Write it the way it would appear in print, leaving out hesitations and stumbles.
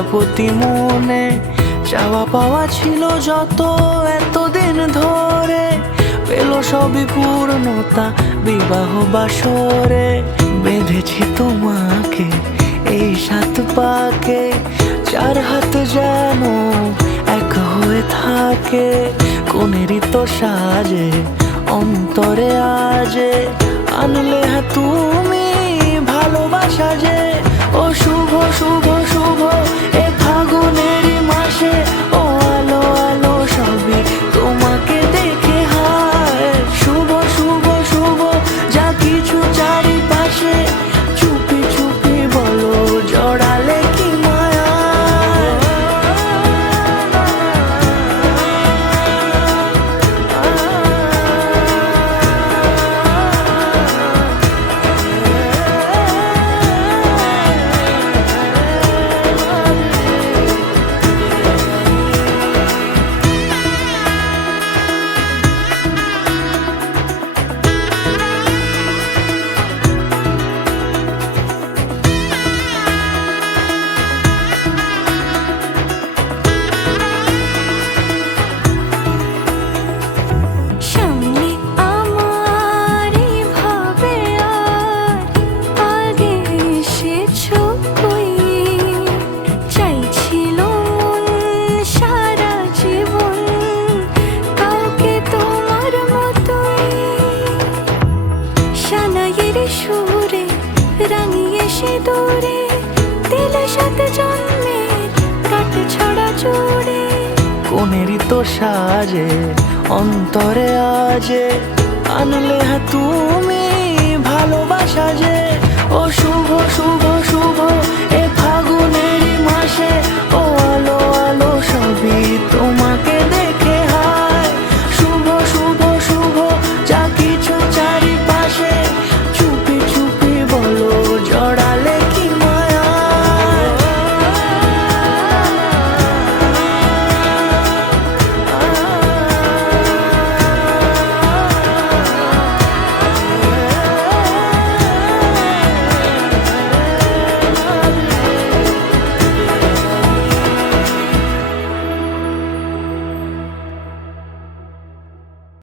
প্রজাপতি মনে চাওয়া পাওয়া ছিল যত এতদিন ধরে, পেল সবই পূর্ণতা বিবাহ বাসরে। বেঁধেছি তোমাকে এই 7 পাকে, 4 হাত যেন এক হয়ে থাকে। কোনেরই তো সাজে অন্তরে আজে, আনলে হ্যাঁ তুমি ভালোবাসা যে। ও শুভ শুভ শুভ এ ফাগুনেরই মাসে, ও আলো আলো সবই তোমাকে দেখে হায়। শুভ শুভ শুভ যা কিছু চারিপাশে, চুপি চুপি বলো জড়ালে কি মায়া। সুরে রাঙিয়ে সে দূরে দিলে 7 জন্মের কাট ছড়া জুড়ে। কোনেরই তো সাজে অন্তরে আজে, আনলে হ্যাঁ তুমি ভালোবাসা যে। ও শুভ শুভ শুভ